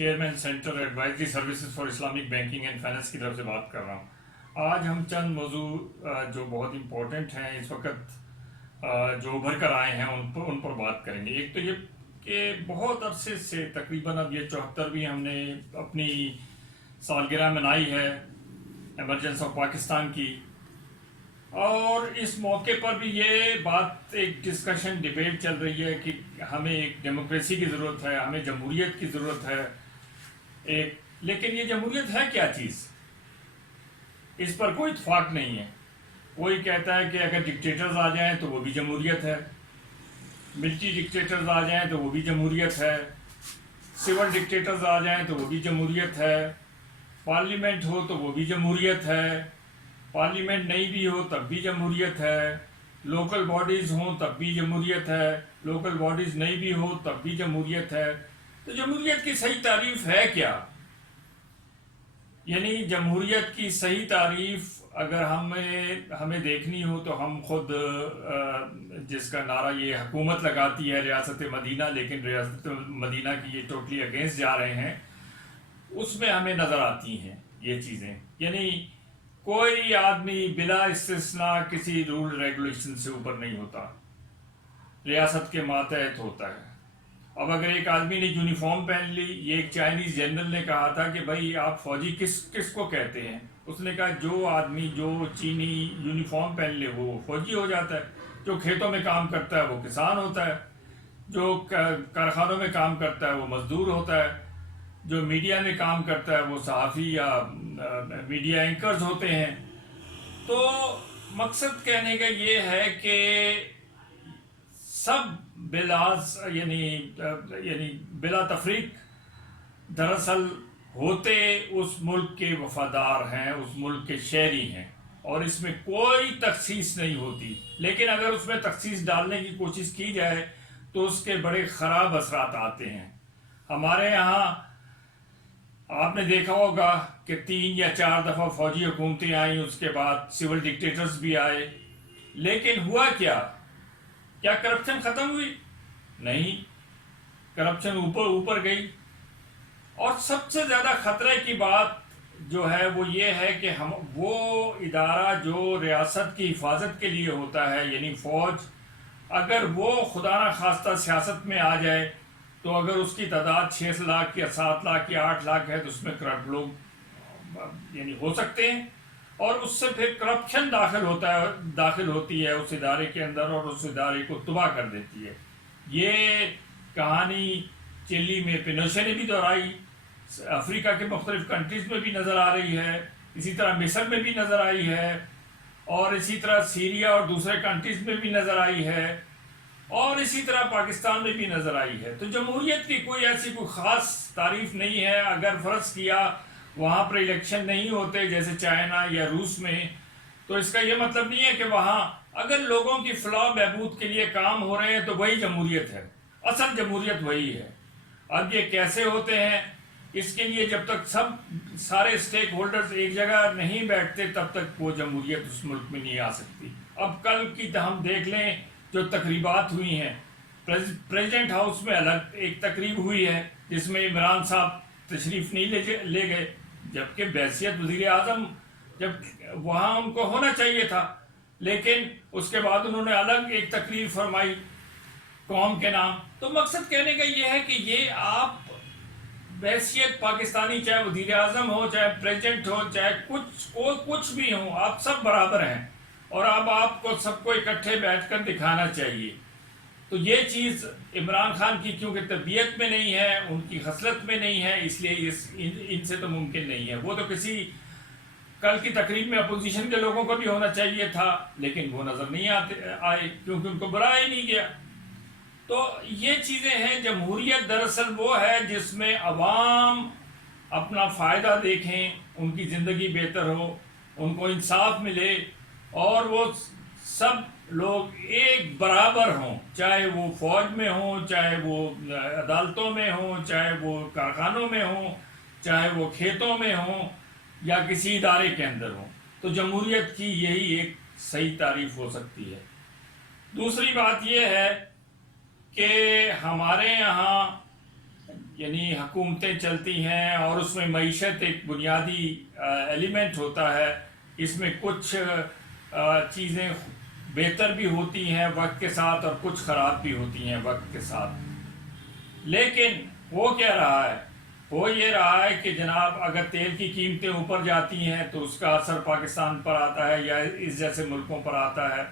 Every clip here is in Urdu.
Chairman centre advisory services for Islamic banking and finance کی طرف سے بات کر رہا ہوں۔ آج ہم چند موضوع جو بہت امپورٹنٹ ہیں اس وقت جو ابھر کر آئے ہیں ان پر بات کریں گے۔ ایک تو یہ کہ بہت عرصے سے تقریباً اب یہ 74ویں ہم نے اپنی سالگرہ منائی ہے ایمرجنس آف پاکستان کی، اور اس موقع پر بھی یہ بات ایک ڈسکشن ڈیبیٹ چل رہی ہے کہ ہمیں ایک ڈیموکریسی کی ضرورت ہے، ہمیں جمہوریت کی ضرورت ہے لیکن یہ جمہوریت ہے کیا چیز؟ اس پر کوئی اتفاق نہیں ہے۔ کوئی کہتا ہے کہ اگر ڈکٹیٹرز آ جائیں تو وہ بھی جمہوریت ہے، ملٹری ڈکٹیٹرز آ جائیں تو وہ بھی جمہوریت ہے، سول ڈکٹیٹرز آ جائیں تو وہ بھی جمہوریت ہے، پارلیمنٹ ہو تو وہ بھی جمہوریت ہے، پارلیمنٹ نہیں بھی ہو تب بھی جمہوریت ہے، لوکل باڈیز ہوں تب بھی جمہوریت ہے، لوکل باڈیز نہیں بھی ہو تب بھی جمہوریت ہے۔ تو جمہوریت کی صحیح تعریف ہے کیا؟ یعنی جمہوریت کی صحیح تعریف اگر ہمیں دیکھنی ہو تو ہم خود جس کا نعرہ یہ حکومت لگاتی ہے ریاست مدینہ، لیکن ریاست مدینہ کی یہ ٹوٹلی اگینسٹ جا رہے ہیں، اس میں ہمیں نظر آتی ہیں یہ چیزیں۔ یعنی کوئی آدمی بلا استثناء کسی رول ریگولیشن سے اوپر نہیں ہوتا، ریاست کے ماتحت ہوتا ہے۔ اب اگر ایک آدمی نے یونیفارم پہن لی، یہ ایک چائنیز جنرل نے کہا تھا کہ بھائی آپ فوجی کس کو کہتے ہیں؟ اس نے کہا جو آدمی جو چینی یونیفارم پہن لے وہ فوجی ہو جاتا ہے، جو کھیتوں میں کام کرتا ہے وہ کسان ہوتا ہے، جو کارخانوں میں کام کرتا ہے وہ مزدور ہوتا ہے، جو میڈیا میں کام کرتا ہے وہ صحافی یا میڈیا اینکرز ہوتے ہیں۔ تو مقصد کہنے کا یہ ہے کہ سب یعنی بلا تفریق دراصل ہوتے اس ملک کے وفادار ہیں، اس ملک کے شہری ہیں، اور اس میں کوئی تخصیص نہیں ہوتی۔ لیکن اگر اس میں تخصیص ڈالنے کی کوشش کی جائے تو اس کے بڑے خراب اثرات آتے ہیں۔ ہمارے یہاں آپ نے دیکھا ہوگا کہ 3 یا 4 دفعہ فوجی حکومتیں آئیں، اس کے بعد سول ڈکٹیٹرز بھی آئے، لیکن ہوا کیا کرپشن ختم ہوئی؟ نہیں، کرپشن اوپر گئی۔ اور سب سے زیادہ خطرے کی بات جو ہے وہ یہ ہے کہ وہ ادارہ جو ریاست کی حفاظت کے لیے ہوتا ہے، یعنی فوج، اگر وہ خدا نخواستہ سیاست میں آ جائے تو اگر اس کی تعداد 6 لاکھ یا 7 لاکھ یا 8 لاکھ ہے تو اس میں کرپٹ لوگ یعنی ہو سکتے ہیں، اور اس سے پھر کرپشن داخل ہوتی ہے اس ادارے کے اندر اور اس ادارے کو تباہ کر دیتی ہے۔ یہ کہانی چلی میں پینوشے نے بھی دہرائی، افریقہ کے مختلف کنٹریز میں بھی نظر آ رہی ہے، اسی طرح مصر میں بھی نظر آئی ہے، اور اسی طرح سیریا اور دوسرے کنٹریز میں بھی نظر آئی ہے، اور اسی طرح پاکستان میں بھی نظر آئی ہے۔ تو جمہوریت کی کوئی ایسی کوئی خاص تعریف نہیں ہے۔ اگر فرض کیا وہاں پر الیکشن نہیں ہوتے جیسے چائنا یا روس میں، تو اس کا یہ مطلب نہیں ہے کہ وہاں اگر لوگوں کی فلاح بہبود کے لیے کام ہو رہے ہیں تو وہی جمہوریت ہے، اصل جمہوریت وہی ہے۔ اب یہ کیسے ہوتے ہیں، اس کے لیے جب تک سارے اسٹیک ہولڈرز ایک جگہ نہیں بیٹھتے تب تک وہ جمہوریت اس ملک میں نہیں آ سکتی۔ اب کل کی ہم دیکھ لیں جو تقریبات ہوئی ہیں، پریزیڈنٹ ہاؤس میں الگ ایک تقریب ہوئی ہے جس میں عمران صاحب تشریف نہیں لے گئے، جبکہ بحیثیت وزیر اعظم جب وہاں ان کو ہونا چاہیے تھا، لیکن اس کے بعد انہوں نے الگ ایک تقریر فرمائی قوم کے نام۔ تو مقصد کہنے کا یہ ہے کہ یہ آپ بحیثیت پاکستانی، چاہے وزیر اعظم ہو، چاہے پریزیڈنٹ ہو، چاہے کچھ بھی ہوں، آپ سب برابر ہیں، اور اب آپ کو سب کو اکٹھے بیٹھ کر دکھانا چاہیے۔ تو یہ چیز عمران خان کی کیونکہ طبیعت میں نہیں ہے، ان کی خصلت میں نہیں ہے، اس لیے ان سے تو ممکن نہیں ہے۔ وہ تو کسی کل کی تقریب میں اپوزیشن کے لوگوں کو بھی ہونا چاہیے تھا، لیکن وہ نظر نہیں آئے کیونکہ ان کو بلایا ہی نہیں گیا۔ تو یہ چیزیں ہیں۔ جمہوریت دراصل وہ ہے جس میں عوام اپنا فائدہ دیکھیں، ان کی زندگی بہتر ہو، ان کو انصاف ملے، اور وہ سب لوگ ایک برابر ہوں، چاہے وہ فوج میں ہوں، چاہے وہ عدالتوں میں ہوں، چاہے وہ کارخانوں میں ہوں، چاہے وہ کھیتوں میں ہوں یا کسی ادارے کے اندر ہوں۔ تو جمہوریت کی یہی ایک صحیح تعریف ہو سکتی ہے۔ دوسری بات یہ ہے کہ ہمارے یہاں یعنی حکومتیں چلتی ہیں اور اس میں معیشت ایک بنیادی ایلیمنٹ ہوتا ہے. اس میں کچھ چیزیں بہتر بھی ہوتی ہیں وقت کے ساتھ اور کچھ خراب بھی ہوتی ہیں وقت کے ساتھ. لیکن وہ کیا رہا ہے؟ وہ یہ رہا ہے کہ جناب اگر تیل کی قیمتیں اوپر جاتی ہیں تو اس کا اثر پاکستان پر آتا ہے یا اس جیسے ملکوں پر آتا ہے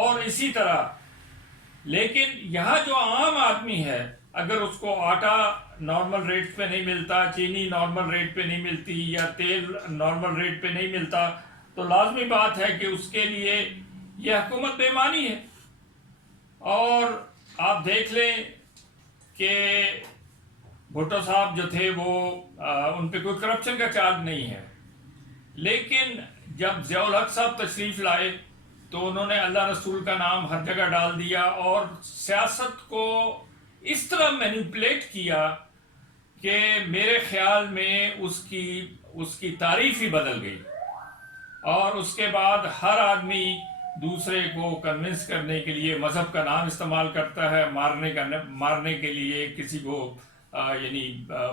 اور اسی طرح. لیکن یہاں جو عام آدمی ہے اگر اس کو آٹا نارمل ریٹ پہ نہیں ملتا، چینی نارمل ریٹ پہ نہیں ملتی یا تیل نارمل ریٹ پہ نہیں ملتا تو لازمی بات ہے کہ اس کے لیے یہ حکومت بے ایمانی ہے. اور آپ دیکھ لیں کہ بھٹو صاحب جو تھے وہ ان پہ کوئی کرپشن کا چارج نہیں ہے، لیکن جب ضیاء الحق صاحب تشریف لائے تو انہوں نے اللہ رسول کا نام ہر جگہ ڈال دیا اور سیاست کو اس طرح مینیپولیٹ کیا کہ میرے خیال میں اس کی تعریف ہی بدل گئی. اور اس کے بعد ہر آدمی دوسرے کو کنونس کرنے کے لیے مذہب کا نام استعمال کرتا ہے، مارنے کے لیے کسی کو یعنی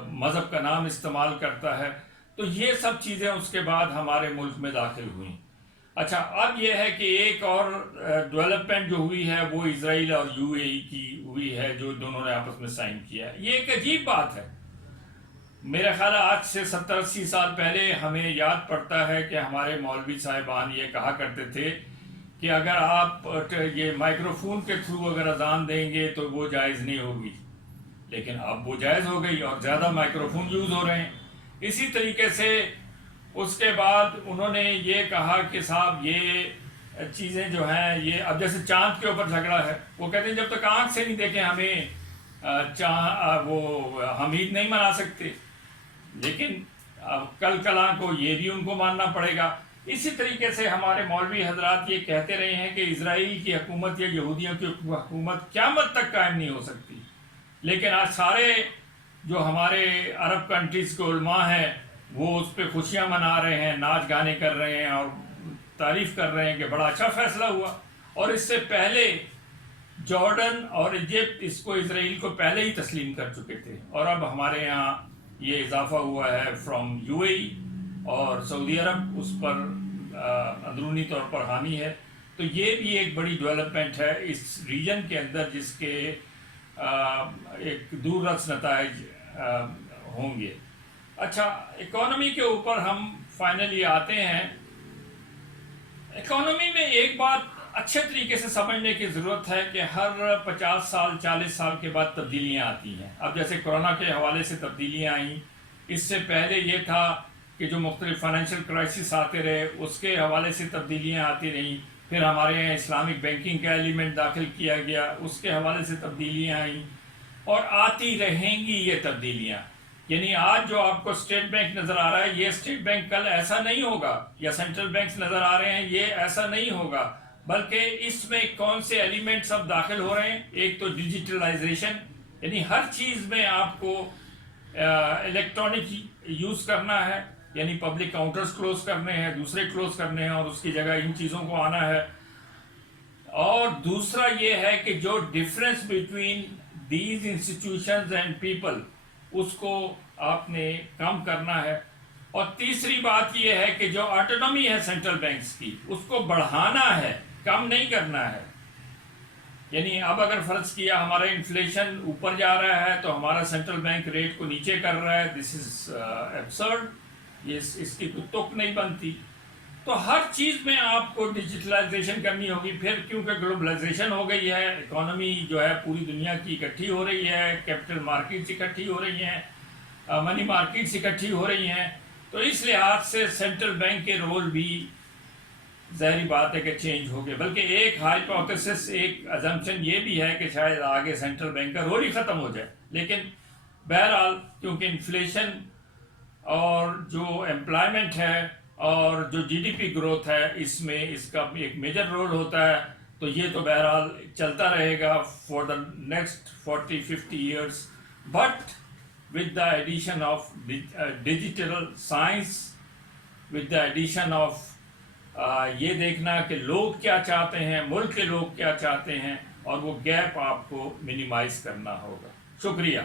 مذہب کا نام استعمال کرتا ہے. تو یہ سب چیزیں اس کے بعد ہمارے ملک میں داخل ہوئیں. اچھا، اب یہ ہے کہ ایک اور ڈیولپمنٹ جو ہوئی ہے وہ اسرائیل اور یو اے ای کی ہوئی ہے جو دونوں نے آپس میں سائن کیا ہے. یہ ایک عجیب بات ہے. میرا خیال ہے آج سے 70-80 سال پہلے ہمیں یاد پڑتا ہے کہ ہمارے مولوی صاحبان یہ کہا کرتے تھے کہ اگر آپ یہ مائکروفون کے تھرو اگر اذان دیں گے تو وہ جائز نہیں ہوگی، لیکن اب وہ جائز ہو گئی اور زیادہ مائکروفون یوز ہو رہے ہیں. اسی طریقے سے اس کے بعد انہوں نے یہ کہا کہ صاحب یہ چیزیں جو ہیں یہ اب جیسے چاند کے اوپر جھگڑا ہے، وہ کہتے ہیں جب تک آنکھ سے نہیں دیکھیں ہمیں وہ ہم عید نہیں منا سکتے، لیکن کل کلاں کو یہ بھی ان کو ماننا پڑے گا. اسی طریقے سے ہمارے مولوی حضرات یہ کہتے رہے ہیں کہ اسرائیل کی حکومت یا یہودیوں کی حکومت قیامت تک قائم نہیں ہو سکتی. لیکن آج سارے جو ہمارے عرب کنٹریز کے علماء ہیں وہ اس پہ خوشیاں منا رہے ہیں، ناچ گانے کر رہے ہیں اور تعریف کر رہے ہیں کہ بڑا اچھا فیصلہ ہوا. اور اس سے پہلے جارڈن اور ایجپٹ اس کو اسرائیل کو پہلے ہی تسلیم کر چکے تھے، اور اب ہمارے یہاں یہ اضافہ ہوا ہے فرام یو اے ای، اور سعودی عرب اس پر اندرونی طور پر حامی ہے. تو یہ بھی ایک بڑی ڈیولپمنٹ ہے اس ریجن کے اندر جس کے ایک دور رس نتائج ہوں گے. اچھا، اکانومی کے اوپر ہم فائنلی آتے ہیں. اکانومی میں ایک بات اچھے طریقے سے سمجھنے کی ضرورت ہے کہ ہر 50 سال 40 سال کے بعد تبدیلیاں آتی ہیں. اب جیسے کرونا کے حوالے سے تبدیلیاں آئیں، اس سے پہلے یہ تھا کہ جو مختلف فائنینشیل کرائسس آتے رہے اس کے حوالے سے تبدیلیاں آتی رہیں. پھر ہمارے یہاں اسلامک بینکنگ کا ایلیمنٹ داخل کیا گیا، اس کے حوالے سے تبدیلیاں آئیں اور آتی رہیں گی یہ تبدیلیاں. یعنی آج جو آپ کو اسٹیٹ بینک نظر آ رہا ہے یہ اسٹیٹ بینک کل ایسا نہیں ہوگا، یا سینٹرل بینکس نظر آ رہے ہیں یہ ایسا نہیں ہوگا، بلکہ اس میں کون سے ایلیمنٹس اب داخل ہو رہے ہیں. ایک تو ڈیجیٹلائزیشن، یعنی ہر چیز میں آپ کو الیکٹرانک یوز کرنا ہے، یعنی پبلک کاؤنٹرز کلوز کرنے ہیں، دوسرے کلوز کرنے ہیں اور اس کی جگہ ان چیزوں کو آنا ہے. اور دوسرا یہ ہے کہ جو difference between these institutions and people اس کو آپ نے کم کرنا ہے. اور تیسری بات یہ ہے کہ جو آٹونومی ہے سینٹرل بینکس کی اس کو بڑھانا ہے، کم نہیں کرنا ہے. یعنی اب اگر فرض کیا ہمارا انفلیشن اوپر جا رہا ہے تو ہمارا سینٹرل بینک ریٹ کو نیچے کر رہا ہے. دس از ایبسرڈ، اس کی کوئی تک نہیں بنتی. تو ہر چیز میں آپ کو ڈیجیٹلائزیشن کرنی ہوگی. پھر کیونکہ گلوبلائزیشن ہو گئی ہے، اکانومی جو ہے پوری دنیا کی اکٹھی ہو رہی ہے، کیپٹل مارکیٹس اکٹھی ہو رہی ہیں، منی مارکیٹس اکٹھی ہو رہی ہیں، تو اس لحاظ سے سینٹرل بینک کے رول بھی ظاہری بات ہے کہ چینج ہو گئے. بلکہ ایک ہائپوتھیسس، ایک ازمپشن یہ بھی ہے کہ شاید آگے سینٹرل بینک کا رول ہی ختم ہو جائے. لیکن بہرحال کیونکہ انفلیشن اور جو امپلائمنٹ ہے اور جو جی ڈی پی گروتھ ہے اس میں اس کا ایک میجر رول ہوتا ہے. تو یہ تو بہرحال چلتا رہے گا for the next 40-50 years. But with the addition of digital science, with the addition of یہ دیکھنا کہ لوگ کیا چاہتے ہیں، ملک کے لوگ کیا چاہتے ہیں، اور وہ گیپ آپ کو منیمائز کرنا ہوگا. شکریہ.